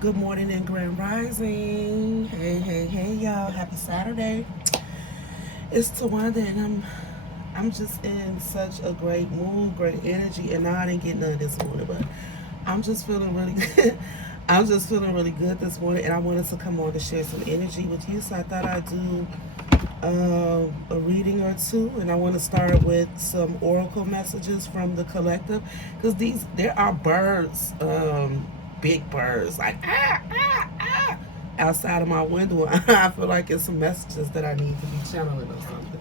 Good morning and grand rising. Hey, y'all. Happy Saturday. It's Tawanda and I'm just in such a great mood, great energy, and now I didn't get none this morning, but I'm just feeling really good. I'm just feeling really good this morning, and I wanted to come on to share some energy with you. So I thought I'd do a reading or two, and I want to start with some oracle messages from the collective because there are birds, big birds, like outside of my window. I feel like it's some messages that I need to be channeling or something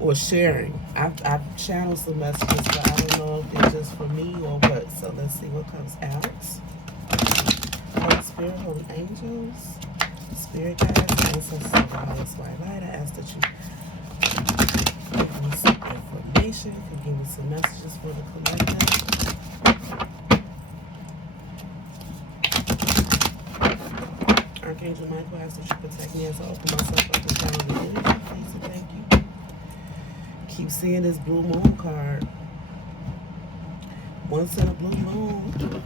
or sharing. I've channeled some messages, but I don't know if they're just for me or what. So let's see what comes out. Holy Spirit, Holy Angels, Spirit Guides, Ancestors, and the highest white light. I ask that you give me some information, can give me some messages for the collective. Archangel Michael, I ask that you protect me as I open myself up to channel the energy. Please and thank you. Keep seeing this blue moon card. Once in a blue moon,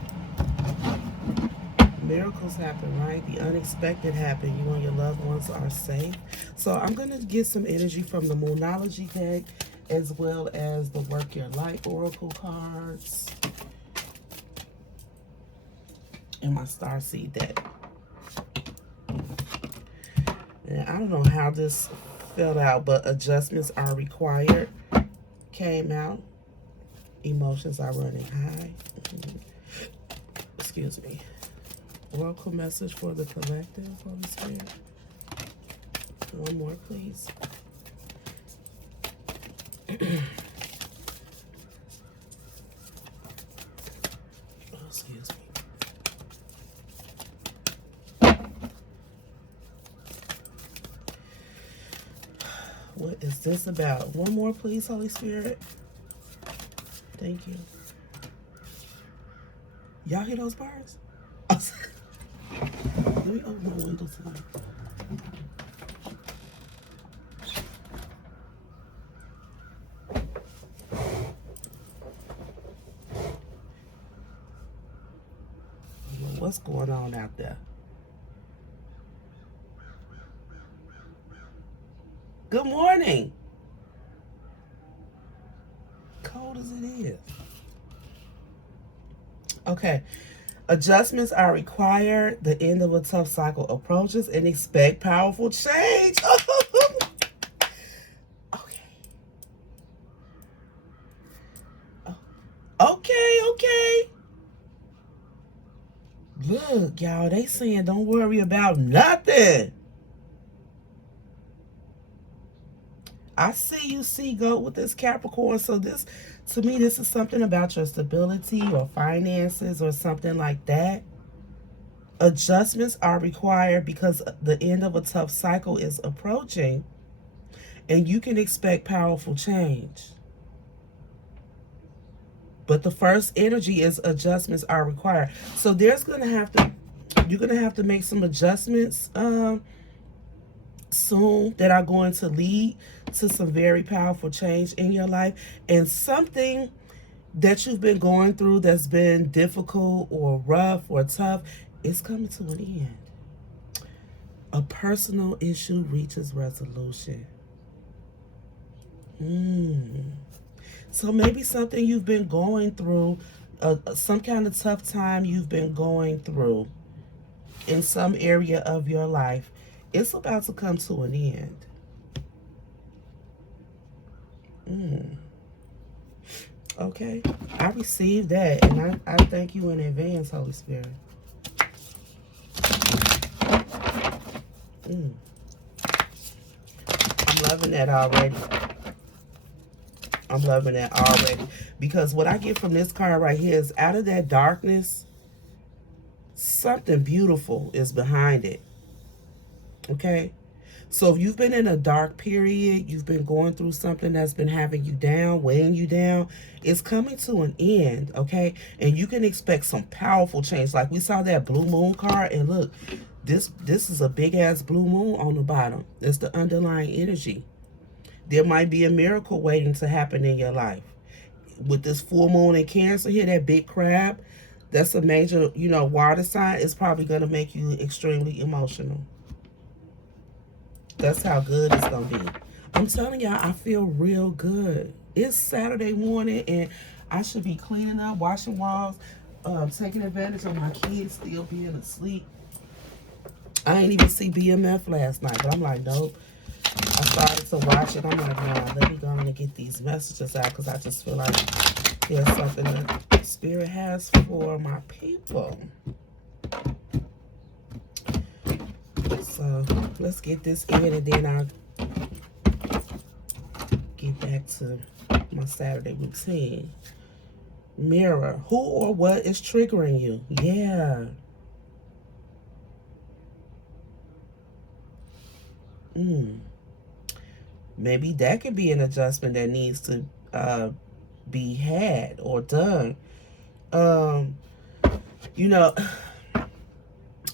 miracles happen, right? The unexpected happen. You and your loved ones are safe. So I'm going to get some energy from the Moonology deck as well as the Work Your Light Oracle cards and my Starseed deck. And I don't know how this fell out, but adjustments are required. Came out. Emotions are running high. Excuse me. Oracle message for the collective, Holy Spirit. One more, please. Excuse me. What is this about? One more, please, Holy Spirit. Thank you. Y'all hear those birds? Let me open my window tonight. What's going on out there? Good morning. Cold as it is. Okay. Adjustments are required. The end of a tough cycle approaches and expect powerful change. Okay. Okay. Look, y'all, they saying don't worry about nothing. I see you, see goat with this Capricorn. So this, to me, this is something about your stability or finances or something like that. Adjustments are required because the end of a tough cycle is approaching and you can expect powerful change. But the first energy is adjustments are required. So you're going to have to make some adjustments soon that are going to lead to some very powerful change in your life, and something that you've been going through that's been difficult or rough or tough is coming to an end. A personal issue reaches resolution. So maybe something you've been going through, some kind of tough time you've been going through in some area of your life, it's about to come to an end. Okay, I received that, and I thank you in advance, Holy Spirit. I'm loving that already. I'm loving that already. Because what I get from this card right here is out of that darkness, something beautiful is behind it. Okay? So if you've been in a dark period, you've been going through something that's been having you down, weighing you down, it's coming to an end, okay? And you can expect some powerful change. Like we saw that blue moon card, and look, this is a big ass blue moon on the bottom. That's the underlying energy. There might be a miracle waiting to happen in your life. With this full moon in Cancer here, that big crab, That's a major, you know, water sign. It's probably going to make you extremely emotional. That's how good it's going to be. I'm telling y'all, I feel real good. It's Saturday morning, and I should be cleaning up, washing walls, taking advantage of my kids still being asleep. I ain't even see BMF last night, but I'm like, nope. I started to watch it. I'm like, nah, let me go on and get these messages out, because I just feel like there's something that Spirit has for my people. So let's get this in, and then I'll get back to my Saturday routine. Mirror, who or what is triggering you? Yeah. Maybe that could be an adjustment that needs to be had or done. You know,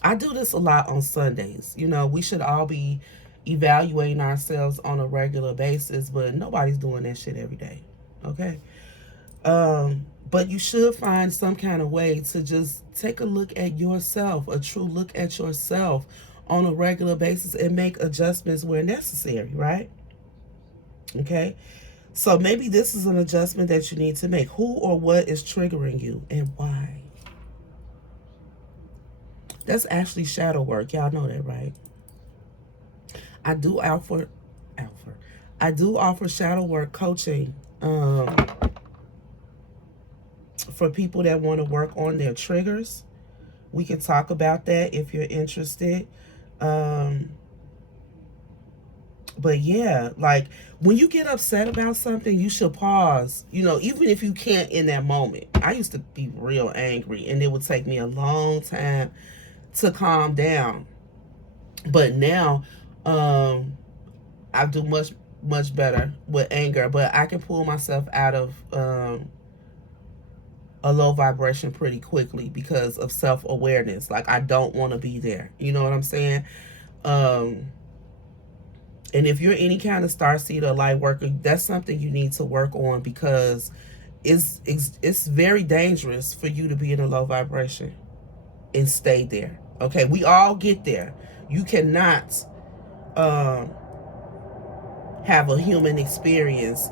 I do this a lot on Sundays. You know, we should all be evaluating ourselves on a regular basis, but nobody's doing that shit every day. Okay? But you should find some kind of way to just take a look at yourself, a true look at yourself on a regular basis, and make adjustments where necessary, right? Okay? So maybe this is an adjustment that you need to make. Who or what is triggering you, and why? That's actually shadow work. Y'all know that, right? I do offer shadow work coaching for people that want to work on their triggers. We can talk about that if you're interested. But yeah, like when you get upset about something, you should pause, you know, even if you can't in that moment. I used to be real angry, and it would take me a long time to calm down. But now, I do much better with anger, but I can pull myself out of a low vibration pretty quickly because of self-awareness. Like, I don't want to be there. You know what I'm saying? And if you're any kind of starseed or light worker, that's something you need to work on, because it's very dangerous for you to be in a low vibration and stay there. Okay, we all get there. You cannot have a human experience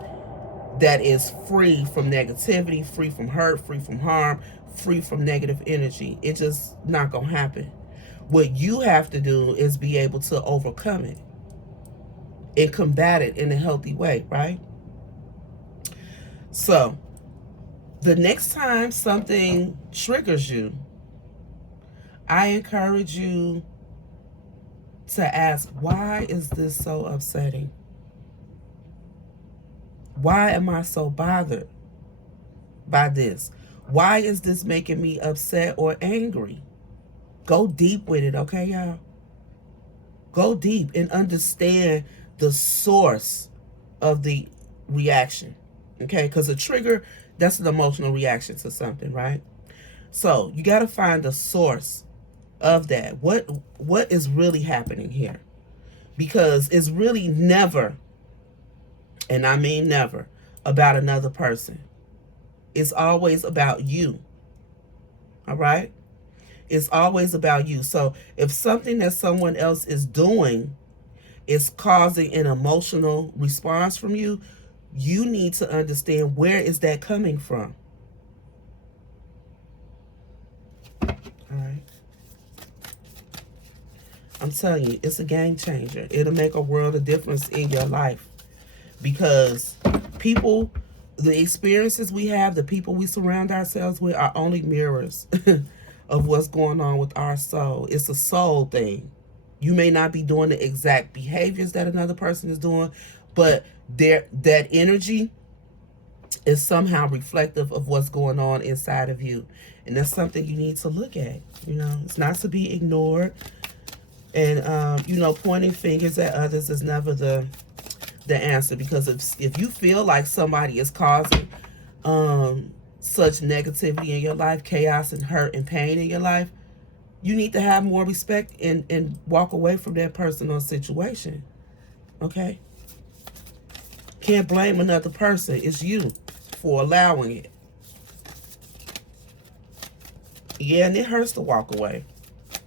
that is free from negativity, free from hurt, free from harm, free from negative energy. It's just not gonna happen. What you have to do is be able to overcome it and combat it in a healthy way, right? So the next time something triggers you, I encourage you to ask, why is this so upsetting? Why am I so bothered by this? Why is this making me upset or angry? Go deep with it, okay, y'all? Go deep and understand the source of the reaction, okay? Because a trigger, that's an emotional reaction to something, right? So you got to find the source of that. What is really happening here? Because it's really never, and I mean never, about another person. It's always about you. All right? It's always about you. So if something that someone else is doing is causing an emotional response from you, you need to understand, where is that coming from? All right. I'm telling you, it's a game changer. It'll make a world of difference in your life, because people, the experiences we have, the people we surround ourselves with, are only mirrors of what's going on with our soul. It's a soul thing. You may not be doing the exact behaviors that another person is doing, but that energy is somehow reflective of what's going on inside of you. And that's something you need to look at. You know, it's not to be ignored. And, you know, pointing fingers at others is never the answer, because if you feel like somebody is causing such negativity in your life, chaos and hurt and pain in your life, you need to have more respect and walk away from that person or situation. Okay? Can't blame another person. It's you for allowing it. Yeah, and it hurts to walk away,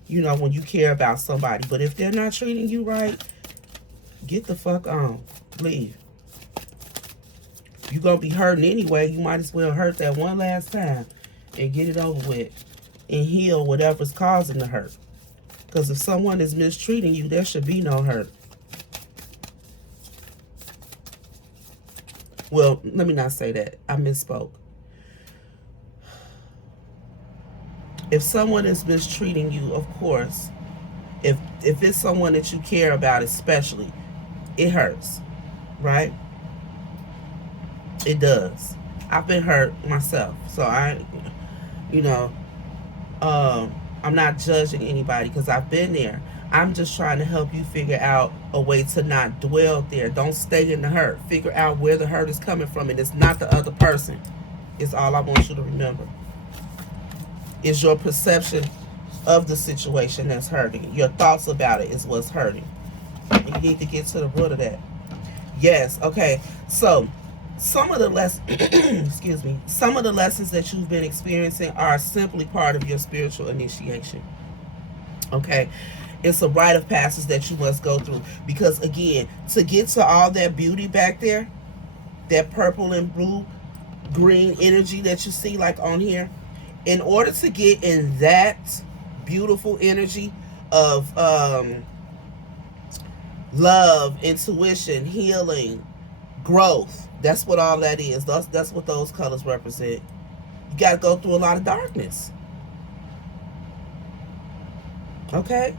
you know, when you care about somebody. But if they're not treating you right, get the fuck on. Leave. You're going to be hurting anyway. You might as well hurt that one last time and get it over with and heal whatever's causing the hurt. Because if someone is mistreating you, there should be no hurt. Well, let me not say that. I misspoke. If someone is mistreating you, of course, if it's someone that you care about especially, it hurts, right? It does. I've been hurt myself, so you know, I'm not judging anybody because I've been there. I'm just trying to help you figure out a way to not dwell there. Don't stay in the hurt. Figure out where the hurt is coming from, and it's not the other person. It's all I want you to remember. It's your perception of the situation that's hurting. Your thoughts about it is what's hurting. And you need to get to the root of that. Yes, okay. So some of the excuse me, some of the lessons that you've been experiencing are simply part of your spiritual initiation. Okay. It's a rite of passage that you must go through. Because again, to get to all that beauty back there, that purple and blue, green energy that you see like on here, in order to get in that beautiful energy of love, intuition, healing, growth, that's what all that is. That's what those colors represent. You got to go through a lot of darkness. Okay?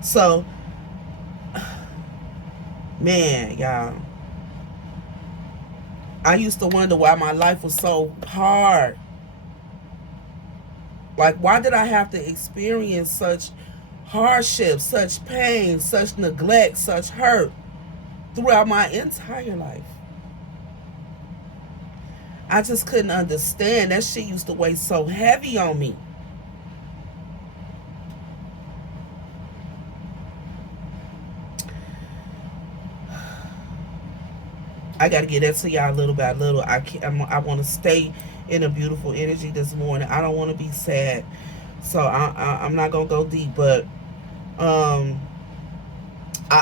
So, man, y'all, I used to wonder why my life was so hard. Like, why did I have to experience such hardship, such pain, such neglect, such hurt throughout my entire life? I just couldn't understand. That shit used to weigh so heavy on me. I got to get that to y'all little by little. I want to stay in a beautiful energy this morning. I don't want to be sad. So I'm not going to go deep. But I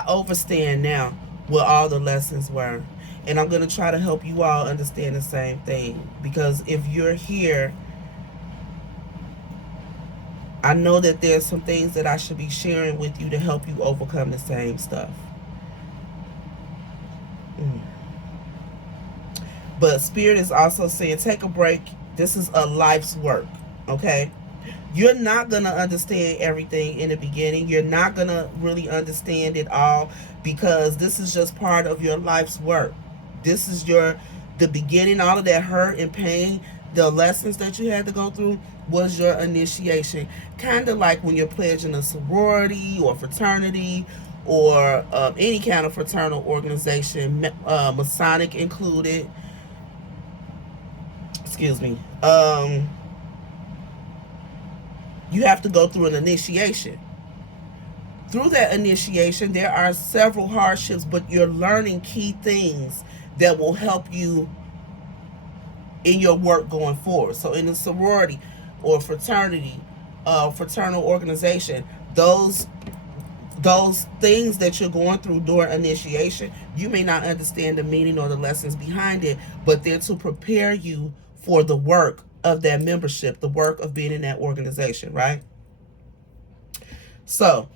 understand now what all the lessons were. And I'm going to try to help you all understand the same thing. Because if you're here, I know that there's some things that I should be sharing with you to help you overcome the same stuff. But Spirit is also saying, take a break. This is a life's work, okay? You're not going to understand everything in the beginning. You're not going to really understand it all because this is just part of your life's work. This is the beginning, all of that hurt and pain, the lessons that you had to go through was your initiation. Kind of like when you're pledging a sorority or fraternity or any kind of fraternal organization, Masonic included. Excuse me. You have to go through an initiation. Through that initiation, there are several hardships, but you're learning key things that will help you in your work going forward. So in a sorority or fraternity, fraternal organization, those things that you're going through during initiation, you may not understand the meaning or the lessons behind it, but they're to prepare you for the work of that membership, the work of being in that organization, right? So,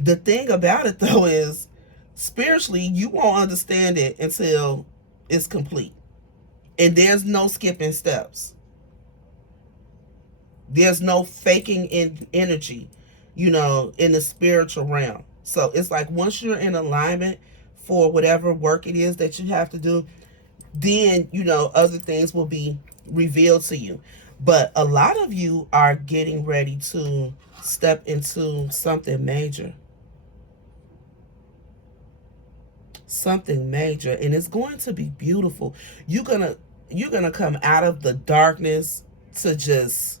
the thing about it though is, spiritually, you won't understand it until it's complete. And there's no skipping steps. There's no faking in energy, in the spiritual realm. So it's like once you're in alignment for whatever work it is that you have to do, then, other things will be revealed to you. But a lot of you are getting ready to step into something major. Something major. And it's going to be beautiful. You're gonna come out of the darkness to just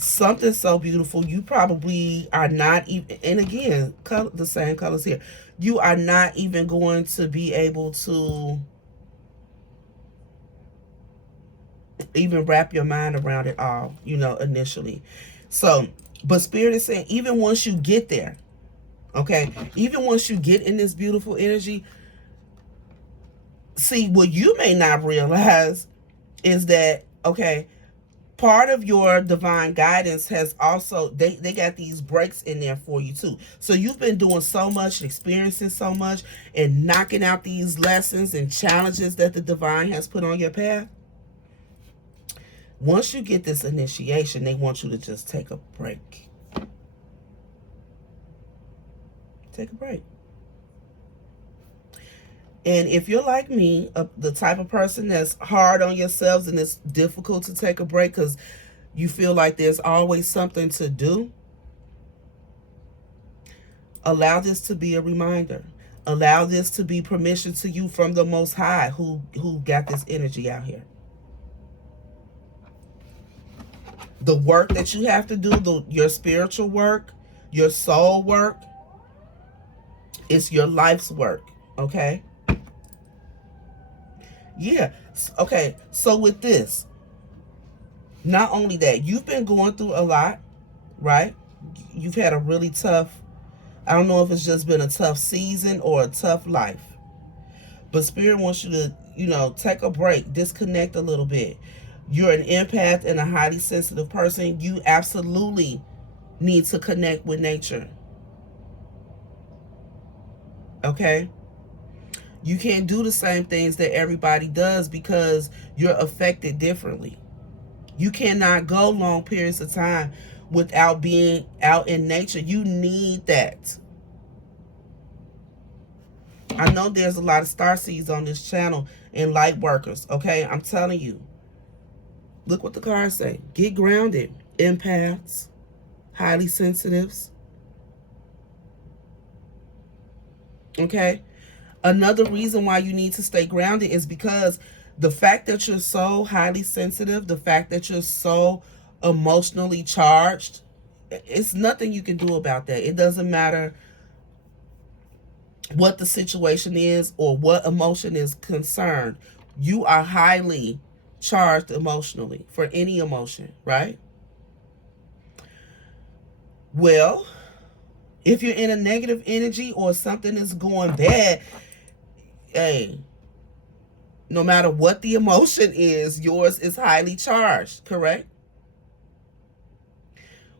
something so beautiful. You probably are not even, and again, the same colors here. You are not even going to be able to even wrap your mind around it all, initially. So, but Spirit is saying, even once you get there, okay, even once you get in this beautiful energy, see, what you may not realize is that, okay, part of your divine guidance has also, they got these breaks in there for you too. So you've been doing so much, experiencing so much, and knocking out these lessons and challenges that the divine has put on your path. Once you get this initiation, they want you to just take a break. Take a break. And if you're like me, the type of person that's hard on yourselves and it's difficult to take a break because you feel like there's always something to do, allow this to be a reminder. Allow this to be permission to you from the Most High, who got this energy out here. The work that you have to do, your spiritual work, your soul work, it's your life's work, okay? Yeah. Okay. So with this, not only that, you've been going through a lot, right? You've had a really tough, I don't know if it's just been a tough season or a tough life. But Spirit wants you to, take a break, disconnect a little bit. You're an empath and a highly sensitive person. You absolutely need to connect with nature. Okay? You can't do the same things that everybody does because you're affected differently. You cannot go long periods of time without being out in nature. You need that. I know there's a lot of starseeds on this channel and light workers, okay? I'm telling you. Look what the cards say. Get grounded. Empaths, highly sensitives. Okay? Another reason why you need to stay grounded is because the fact that you're so highly sensitive, the fact that you're so emotionally charged, it's nothing you can do about that. It doesn't matter what the situation is or what emotion is concerned. You are highly charged emotionally for any emotion, right? Well, if you're in a negative energy or something is going bad, hey, no matter what the emotion is, yours is highly charged, correct?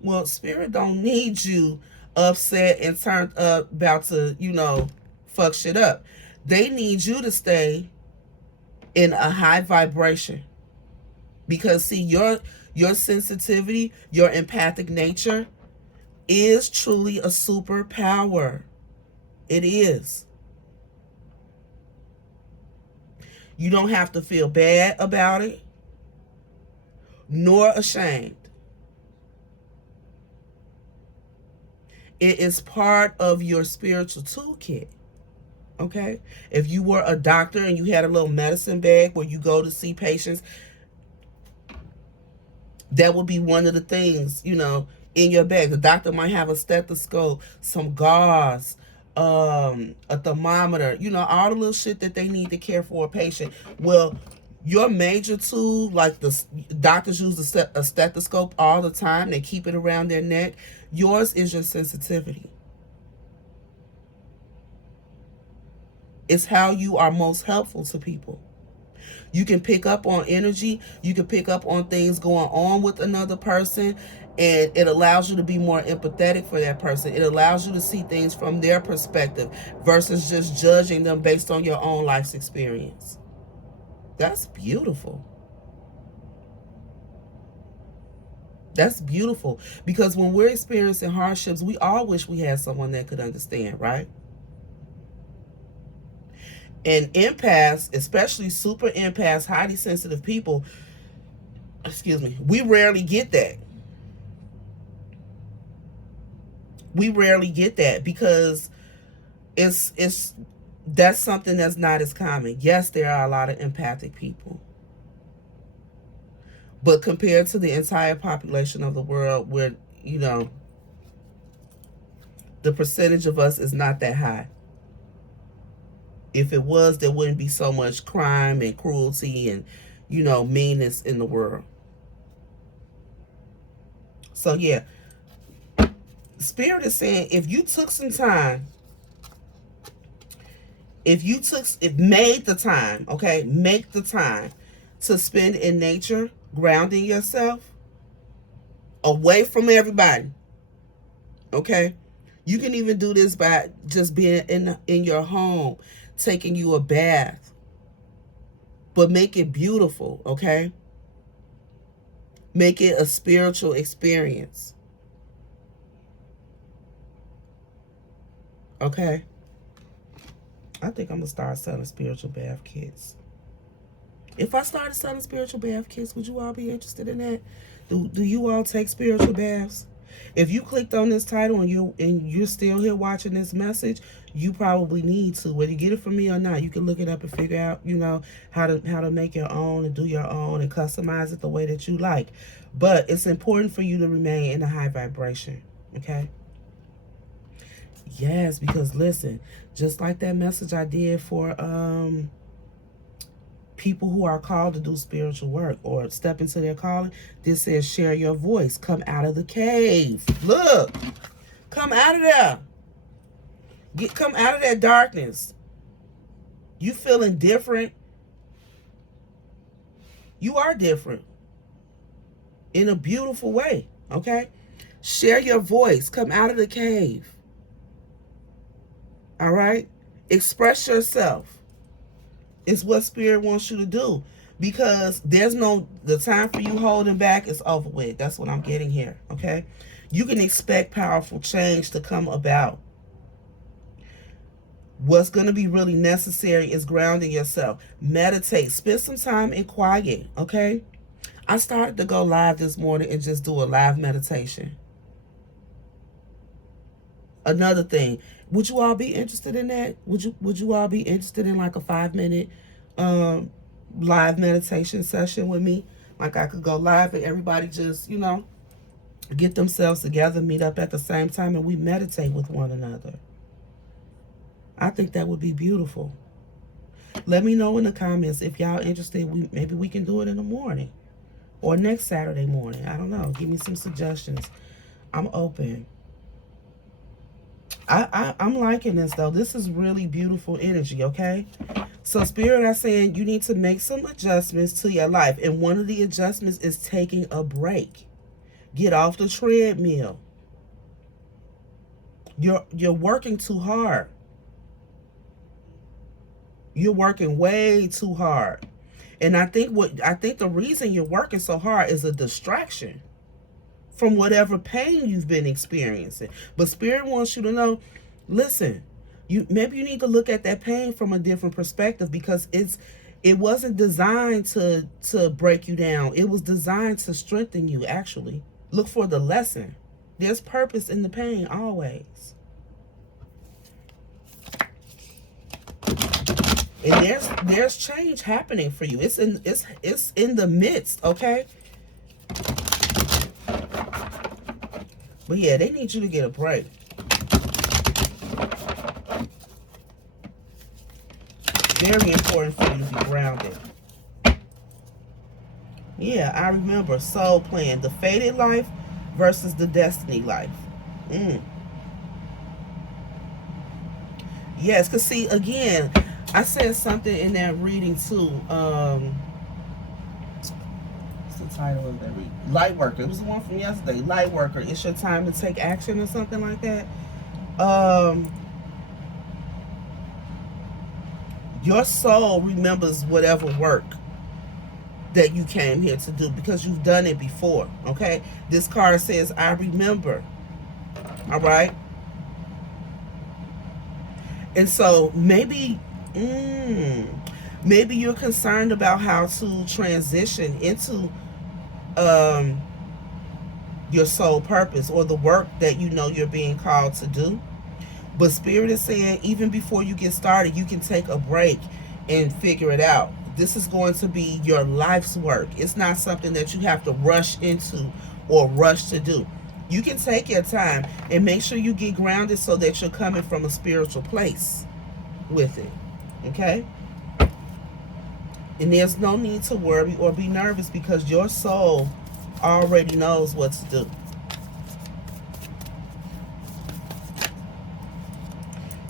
Well, Spirit don't need you upset and turned up about to, fuck shit up. They need you to stay in a high vibration. Because see, your sensitivity, your empathic nature is truly a superpower. It is. You don't have to feel bad about it, nor ashamed. It is part of your spiritual toolkit. Okay? If you were a doctor and you had a little medicine bag where you go to see patients, that would be one of the things, in your bag. The doctor might have a stethoscope, some gauze, a thermometer, all the little shit that they need to care for a patient. Well, your major tool, like the doctors use a stethoscope all the time, they keep it around their neck. Yours is your sensitivity. It's how you are most helpful to people. You can pick up on energy. You can pick up on things going on with another person. And it allows you to be more empathetic for that person. It allows you to see things from their perspective versus just judging them based on your own life's experience. That's beautiful. That's beautiful. Because when we're experiencing hardships, we all wish we had someone that could understand, right? And empaths, especially super empaths, highly sensitive people, we rarely get that. We rarely get that because it's that's something that's not as common. Yes, there are a lot of empathic people, But compared to the entire population of the world, where, you know, the percentage of us is not that high. If it was, there wouldn't be so much crime and cruelty and, you know, meanness in the world. So yeah, Spirit is saying if you took some time, if made the time, okay, make the time to spend in nature, grounding yourself away from everybody, okay? You can even do this by just being in your home, taking you a bath, but make it beautiful, okay? Make it a spiritual experience, okay? I think I'm gonna start selling spiritual bath kits. If I started selling spiritual bath kits, would you all be interested in that? Do you all take spiritual baths? If you clicked on this title and you're still here watching this message, you probably need to. Whether you get it from me or not, you can look it up and figure out, you know, how to make your own and do your own and customize it the way that you like. But it's important for you to remain in a high vibration. Okay? Yes, because listen, just like that message I did for people who are called to do spiritual work or step into their calling, this says share your voice. Come out of the cave. Look, come out of there. Come out of that darkness. You feeling different? You are different in a beautiful way, okay? Share your voice. Come out of the cave. All right? Express yourself. It's what Spirit wants you to do, because the time for you holding back is over with. That's what I'm getting here, okay? You can expect powerful change to come about. What's going to be really necessary is grounding yourself. Meditate. Spend some time in quiet, okay? I started to go live this morning and just do a live meditation. Another thing, would you all be interested in that? Would you all be interested in like a 5-minute live meditation session with me? Like I could go live and everybody just, you know, get themselves together, meet up at the same time, and we meditate with one another. I think that would be beautiful. Let me know in the comments if y'all interested. Maybe we can do it in the morning or next Saturday morning. I don't know. Give me some suggestions. I'm open. I'm liking this though. This is really beautiful energy, okay? So Spirit are saying you need to make some adjustments to your life. And one of the adjustments is taking a break. Get off the treadmill. You're working too hard. You're working way too hard. And I think the reason you're working so hard is a distraction from whatever pain you've been experiencing. But Spirit wants you to know, listen, maybe you need to look at that pain from a different perspective, because it wasn't designed to break you down. It was designed to strengthen you, actually. Look for the lesson. There's purpose in the pain always. And there's change happening for you. It's in the midst, okay? But yeah, they need you to get a break. Very important for you to be grounded. Yeah, I remember soul plan, the fated life versus the destiny life. Yes, because see, again, I said something in that reading too. What's the title of that reading? Light worker. It was the one from yesterday. Light worker. It's your time to take action or something like that. Your soul remembers whatever work that you came here to do because you've done it before. Okay. This card says, I remember. All right. And so maybe you're concerned about how to transition into your soul purpose or the work that you know you're being called to do. But Spirit is saying even before you get started, you can take a break and figure it out. This is going to be your life's work. It's not something that you have to rush into or rush to do. You can take your time and make sure you get grounded so that you're coming from a spiritual place with it. Okay? And there's no need to worry or be nervous because your soul already knows what to do.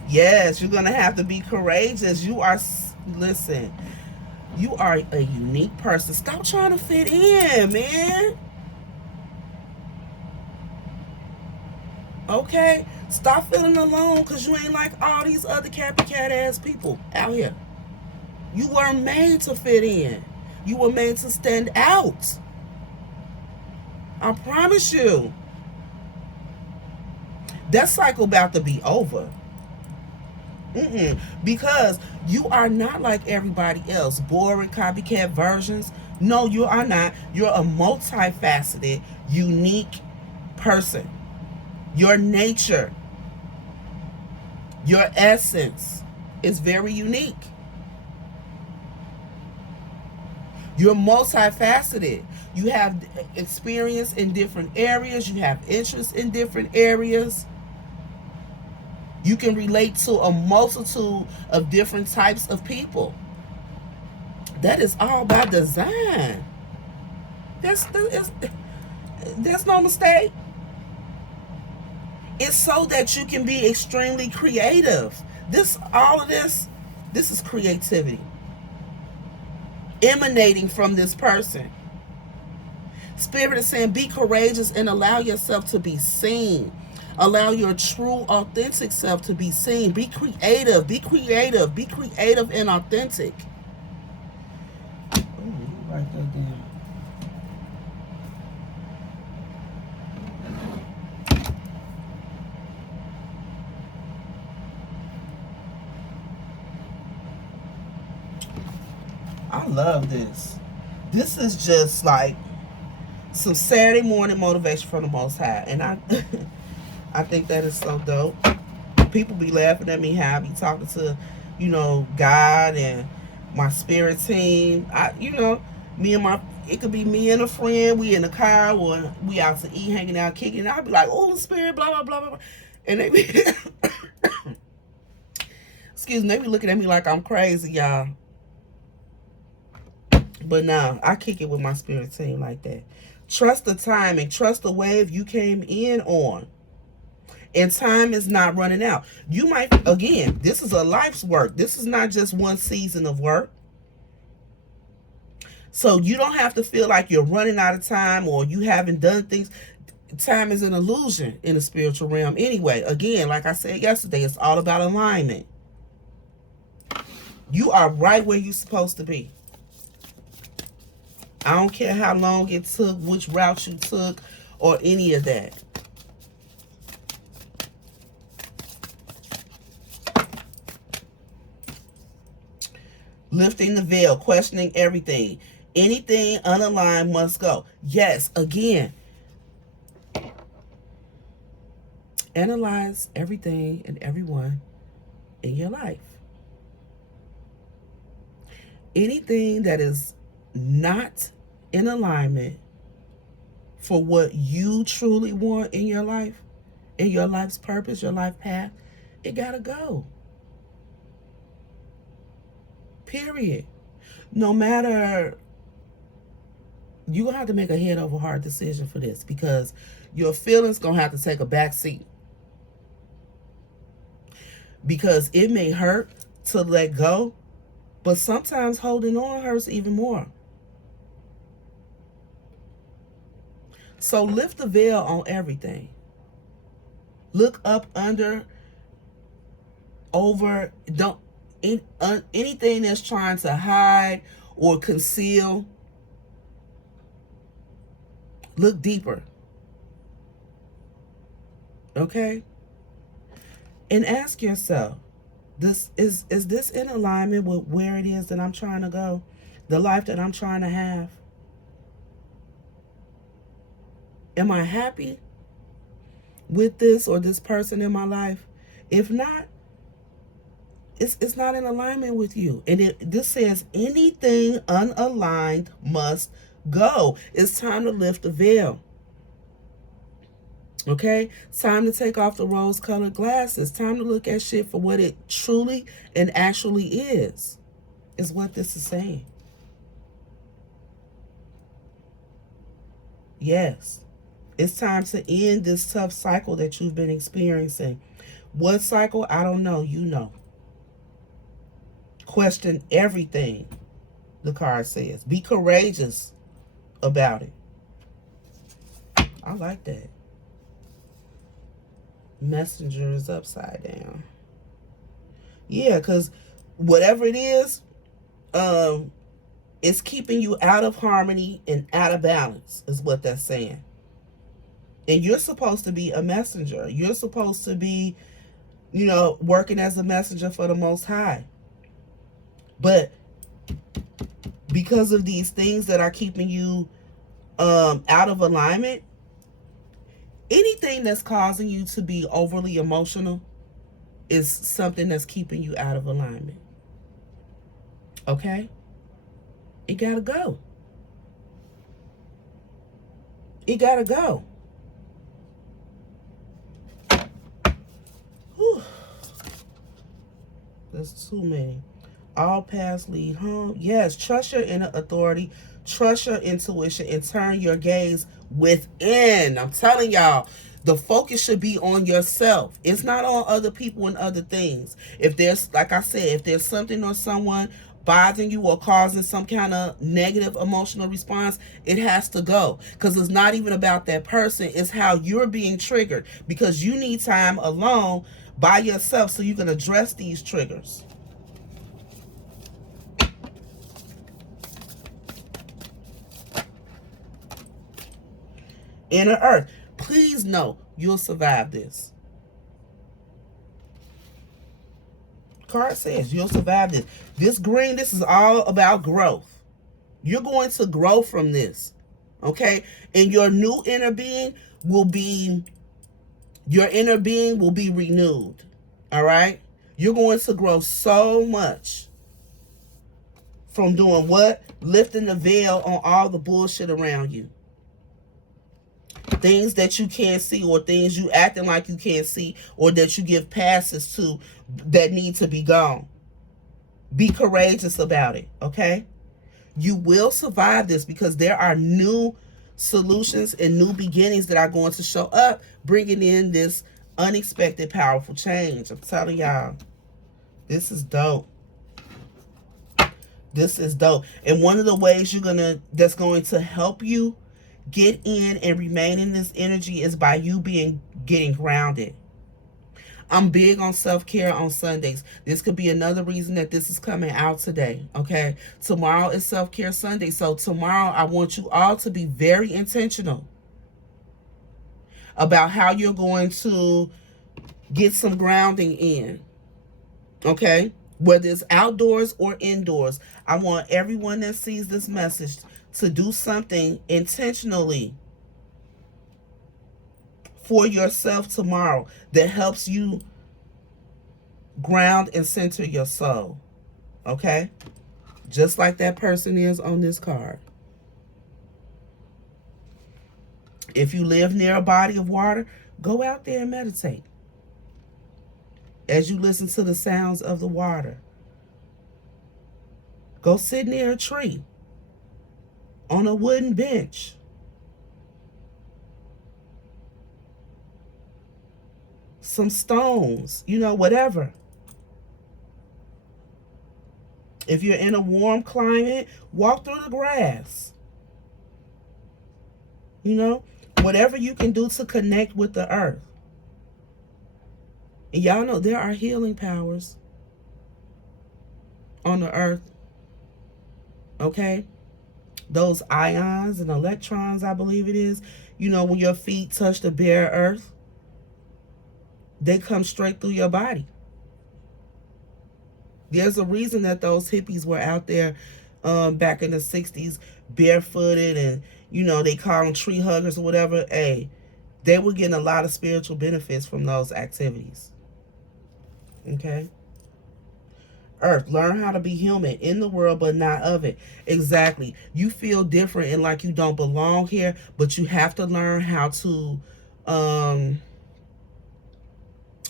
Yes, you're going to have to be courageous. Listen, you are a unique person. Stop trying to fit in, man. Okay? Stop feeling alone because you ain't like all these other copycat ass people out here. You weren't made to fit in. You were made to stand out. I promise you. That cycle about to be over. Because you are not like everybody else. Boring copycat versions. No, you are not. You're a multifaceted, unique person. Your nature, your essence is very unique. You're multifaceted. You have experience in different areas. You have interest in different areas. You can relate to a multitude of different types of people. That is all by design. There's no mistake. It's so that you can be extremely creative. All of this is creativity emanating from this person. Spirit is saying, be courageous and allow yourself to be seen. Allow your true, authentic self to be seen. Be creative. Be creative. Be creative and authentic. Oh, write that down. I love this. This is just like some Saturday morning motivation from the Most High. And I think that is so dope. People be laughing at me how I be talking to, God and my spirit team. It could be me and a friend. We in the car or we out to eat, hanging out, kicking. I'll be like, oh, the spirit, blah, blah, blah, blah. And they be, excuse me, they be looking at me like I'm crazy, y'all. But now I kick it with my spirit team like that. Trust the timing. Trust the wave you came in on. And time is not running out. You might, again, this is a life's work. This is not just one season of work. So you don't have to feel like you're running out of time or you haven't done things. Time is an illusion in the spiritual realm anyway. Again, like I said yesterday, it's all about alignment. You are right where you're supposed to be. I don't care how long it took, which route you took, or any of that. Lifting the veil, questioning everything. Anything unaligned must go. Yes, again. Analyze everything and everyone in your life. Anything that is not in alignment for what you truly want in your life, in your life's purpose, your life path, it gotta go. Period. No matter, you're gonna have to make a head over heart decision for this because your feelings gonna have to take a back seat. Because it may hurt to let go, but sometimes holding on hurts even more. So lift the veil on everything. Look up, under, over, anything that's trying to hide or conceal. Look deeper. Okay? And ask yourself, is this in alignment with where it is that I'm trying to go? The life that I'm trying to have? Am I happy with this or this person in my life? If not, It's not in alignment with you. And this says anything unaligned must go. It's time to lift the veil. Okay? It's time to take off the rose-colored glasses. Time to look at shit for what it truly and actually is what this is saying. Yes. It's time to end this tough cycle that you've been experiencing. What cycle? I don't know. You know. Question everything, the card says. Be courageous about it. I like that. Messenger is upside down. Yeah, because whatever it is, it's keeping you out of harmony and out of balance, is what that's saying. And you're supposed to be a messenger. You're supposed to be, working as a messenger for the Most High. But because of these things that are keeping you out of alignment, anything that's causing you to be overly emotional is something that's keeping you out of alignment. Okay? It gotta go. It gotta go. Whew. That's too many. All paths lead home. Yes, trust your inner authority. Trust your intuition and turn your gaze within. I'm telling y'all, the focus should be on yourself. It's not on other people and other things. If there's, like I said, if there's something or someone bothering you or causing some kind of negative emotional response, it has to go. Because it's not even about that person. It's how you're being triggered. Because you need time alone by yourself so you can address these triggers. Inner Earth, please know you'll survive this. Card says you'll survive this. This green, this is all about growth. You're going to grow from this. Okay? And your new inner being will be, renewed. All right? You're going to grow so much from doing what? Lifting the veil on all the bullshit around you. Things that you can't see, or things you acting like you can't see, or that you give passes to that need to be gone. Be courageous about it, okay? You will survive this because there are new solutions and new beginnings that are going to show up, bringing in this unexpected, powerful change. I'm telling y'all, this is dope. This is dope. And one of the ways that's going to help you get in and remain in this energy is by you getting grounded. I'm big on self-care on Sundays. This could be another reason that this is coming out today, okay? Tomorrow is self-care Sunday. So tomorrow I want you all to be very intentional about how you're going to get some grounding in, okay? Whether it's outdoors or indoors. I want everyone that sees this message to do something intentionally for yourself tomorrow that helps you ground and center your soul. Okay? Just like that person is on this card. If you live near a body of water, go out there and meditate as you listen to the sounds of the water. Go sit near a tree, on a wooden bench. Some stones, whatever. If you're in a warm climate, walk through the grass. Whatever you can do to connect with the earth. And y'all know there are healing powers on the earth. Okay? Those ions and electrons, I believe it is, when your feet touch the bare earth, they come straight through your body. There's a reason that those hippies were out there back in the 60s, barefooted, and, they call them tree huggers or whatever. Hey, they were getting a lot of spiritual benefits from those activities. Okay? earth. Learn how to be human in the world, but not of it. Exactly. You feel different and like you don't belong here, but you have to learn how to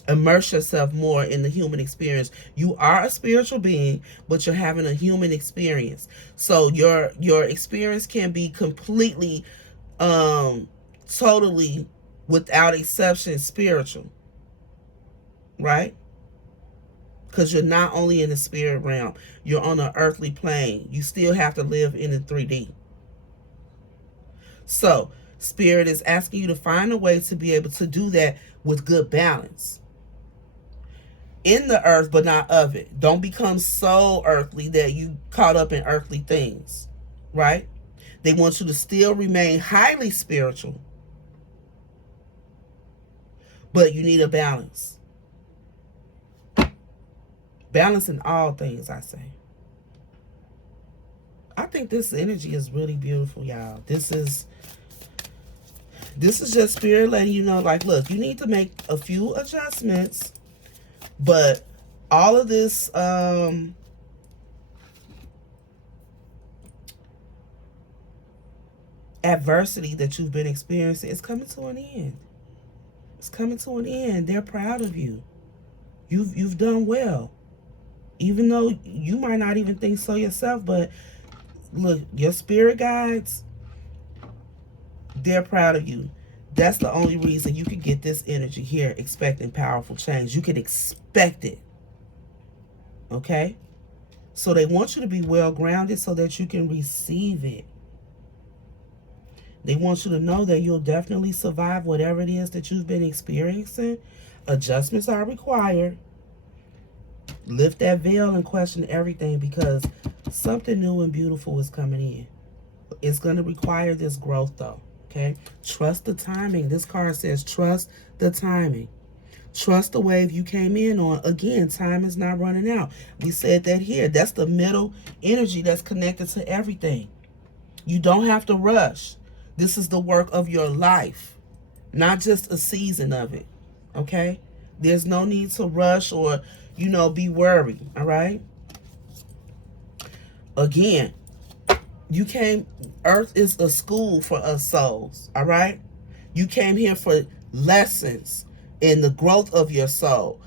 immerse yourself more in the human experience. You are a spiritual being, but you're having a human experience. So your experience can be completely, totally, without exception, spiritual, right? Because you're not only in the spirit realm, you're on an earthly plane. You still have to live in the 3D. So spirit is asking you to find a way to be able to do that with good balance. In the earth, but not of it. Don't become so earthly that you caught up in earthly things, right? They want you to still remain highly spiritual, but you need a balance. Balance in all things, I say. I think this energy is really beautiful, y'all. This is just spirit letting you know, like, look, you need to make a few adjustments, but all of this adversity that you've been experiencing is coming to an end. It's coming to an end. They're proud of you. You've done well. Even though you might not even think so yourself, but look, your spirit guides, they're proud of you. That's the only reason you can get this energy here, expecting powerful change. You can expect it. Okay? So they want you to be well grounded so that you can receive it. They want you to know that you'll definitely survive whatever it is that you've been experiencing. Adjustments are required. Lift that veil and question everything, because something new and beautiful is coming in. It's going to require this growth, though. Okay? Trust the timing. This card says trust the timing. Trust the wave you came in on. Again, time is not running out. We said that here. That's the middle energy that's connected to everything. You don't have to rush. This is the work of your life, not just a season of it. Okay? There's no need to rush or, be worried. All right? Again, Earth is a school for us souls. All right? You came here for lessons in the growth of your soul.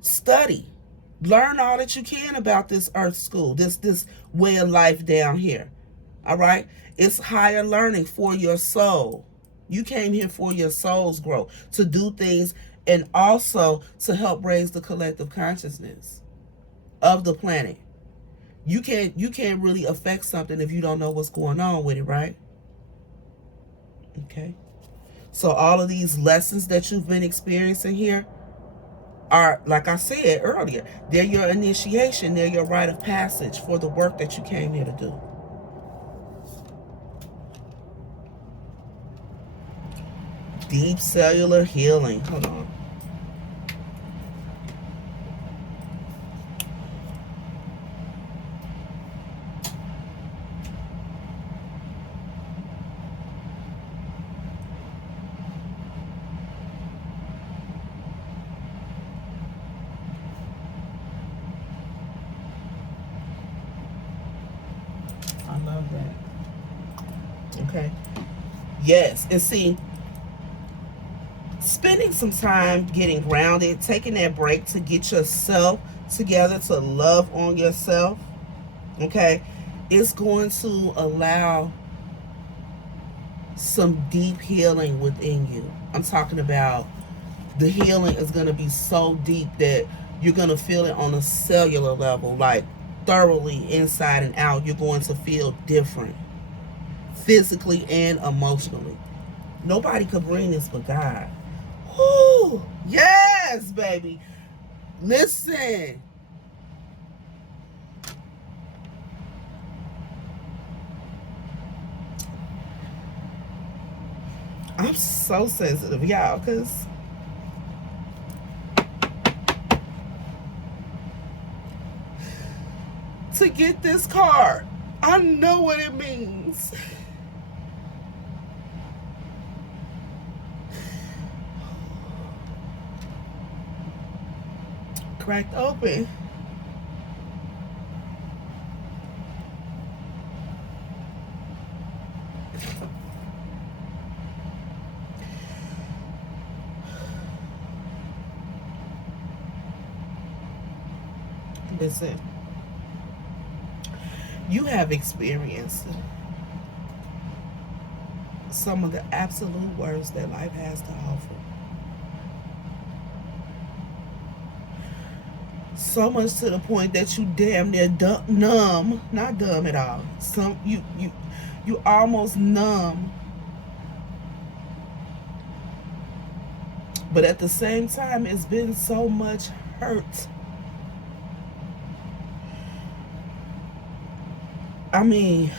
Study. Learn all that you can about this Earth school, this way of life down here. All right? It's higher learning for your soul. You came here for your soul's growth, to do things, and also to help raise the collective consciousness of the planet. You can't really affect something if you don't know what's going on with it, right? Okay. So all of these lessons that you've been experiencing here are, like I said earlier, they're your initiation. They're your rite of passage for the work that you came here to do. Deep cellular healing. Hold on. I love that. Okay. Yes. And see, spending some time getting grounded, taking that break to get yourself together, to love on yourself, okay, it's going to allow some deep healing within you. I'm talking about the healing is going to be so deep that you're going to feel it on a cellular level, like thoroughly inside and out. You're going to feel different physically and emotionally. Nobody could bring this but God. Whoo! Yes, baby. Listen. I'm so sensitive, y'all, because to get this card, I know what it means. Cracked open. Listen, you have experienced some of the absolute worst that life has to offer. So much to the point that you damn near numb, not dumb at all. You almost numb, but at the same time, it's been so much hurt. I mean,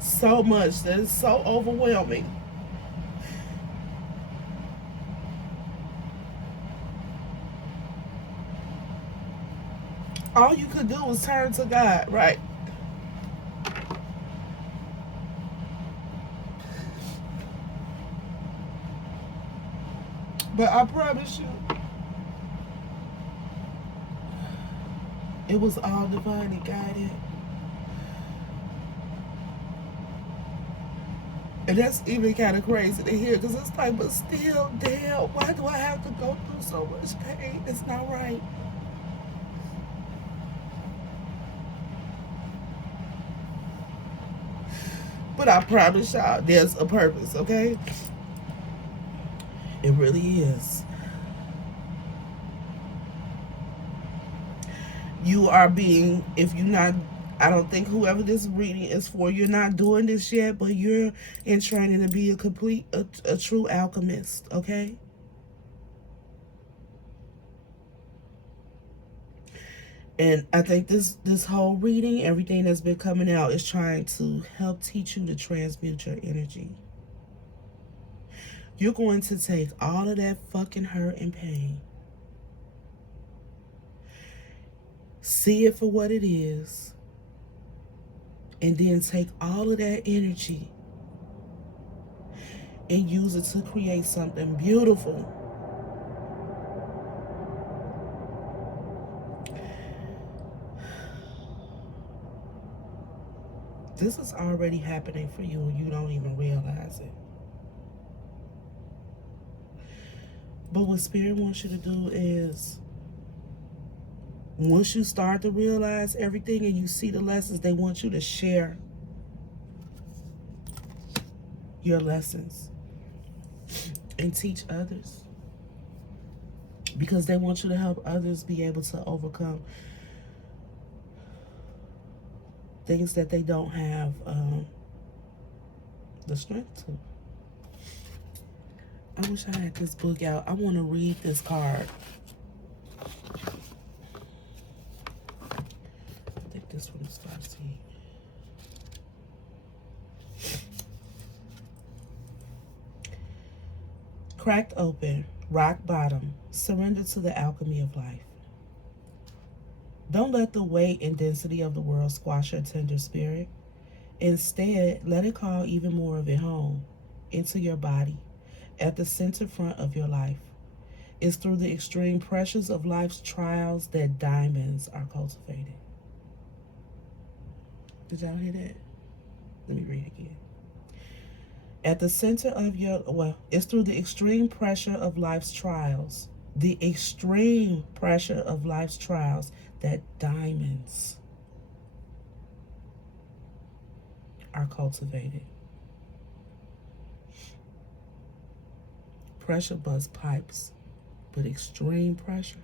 so much that is so overwhelming. All you could do was turn to God, right? But I promise you, it was all divinely guided. And that's even kind of crazy to hear, because it's like, but still, damn, why do I have to go through so much pain? It's not right. But I promise y'all, there's a purpose, okay? It really is. You are being, if you're not, I don't think whoever this reading is for, you're not doing this yet, but you're in training to be a true alchemist, okay? And I think this whole reading, everything that's been coming out, is trying to help teach you to transmute your energy. You're going to take all of that fucking hurt and pain, see it for what it is, and then take all of that energy and use it to create something beautiful. This is already happening for you and you don't even realize it. But what Spirit wants you to do is, once you start to realize everything and you see the lessons, they want you to share your lessons and teach others, because they want you to help others be able to overcome things that they don't have the strength to. I wish I had this book out. I want to read this card. I think this one starts here. Cracked open, rock bottom, surrender to the alchemy of life. Don't let the weight and density of the world squash your tender spirit. Instead, let it call even more of it home, into your body, at the center front of your life. It's through the extreme pressures of life's trials that diamonds are cultivated. Did y'all hear that? Let me read it again. At the center of it's through the extreme pressure of life's trials, the extreme pressure of life's trials, that diamonds are cultivated. Pressure busts pipes, but extreme pressure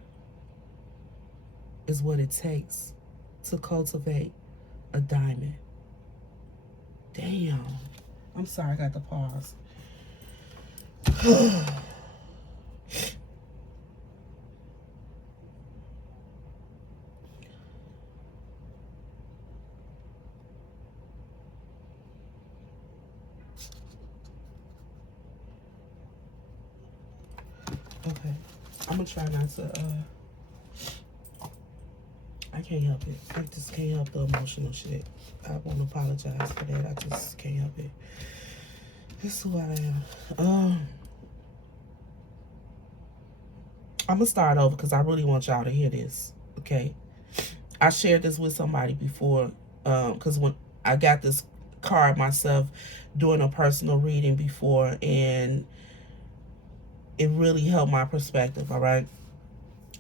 is what it takes to cultivate a diamond. Damn. I'm sorry, I got to pause. Okay, I'm gonna try not to, I can't help it. I just can't help the emotional shit. I want to apologize for that. I just can't help it. This is who I am. I'm gonna start over because I really want y'all to hear this, okay? I shared this with somebody before, because when I got this card myself doing a personal reading before, and it really helped my perspective, all right?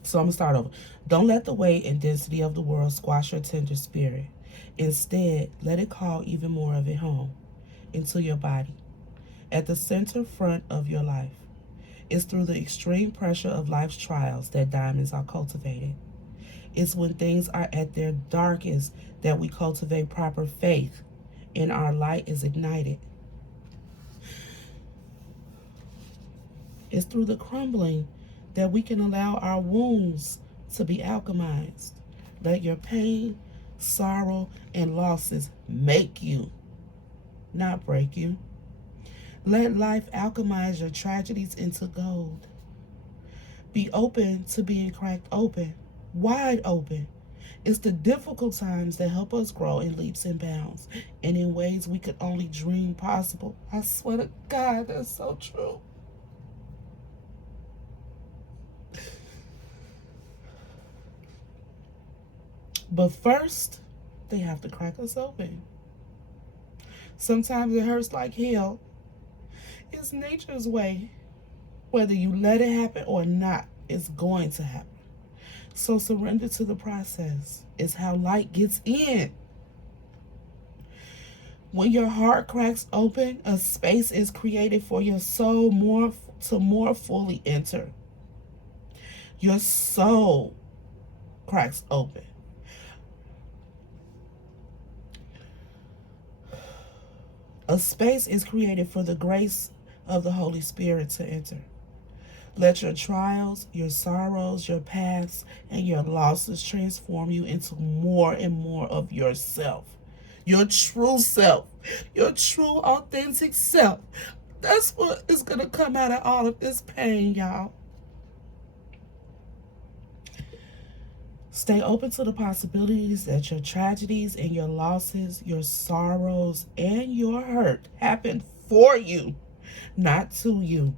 So I'm going to start over. Don't let the weight and density of the world squash your tender spirit. Instead, let it call even more of it home, into your body, at the center front of your life. It's through the extreme pressure of life's trials that diamonds are cultivated. It's when things are at their darkest that we cultivate proper faith and our light is ignited. It's through the crumbling that we can allow our wounds to be alchemized. Let your pain, sorrow, and losses make you, not break you. Let life alchemize your tragedies into gold. Be open to being cracked open, wide open. It's the difficult times that help us grow in leaps and bounds and in ways we could only dream possible. I swear to God, that's so true. But first, they have to crack us open. Sometimes it hurts like hell. It's nature's way. Whether you let it happen or not, it's going to happen. So surrender to the process. It's how light gets in. When your heart cracks open, a space is created for your soul to more fully enter. Your soul cracks open. A space is created for the grace of the Holy Spirit to enter. Let your trials, your sorrows, your paths, and your losses transform you into more and more of yourself. Your true self. Your true, authentic self. That's what is going to come out of all of this pain, y'all. Stay open to the possibilities that your tragedies and your losses, your sorrows, and your hurt happen for you, not to you.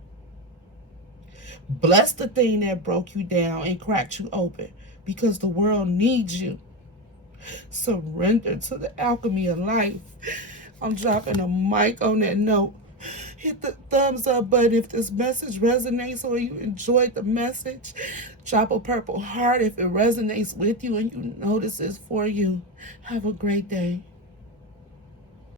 Bless the thing that broke you down and cracked you open because the world needs you. Surrender to the alchemy of life. I'm dropping a mic on that note. Hit the thumbs up button if this message resonates or you enjoyed the message. Drop a purple heart if it resonates with you and you know this is for you. Have a great day.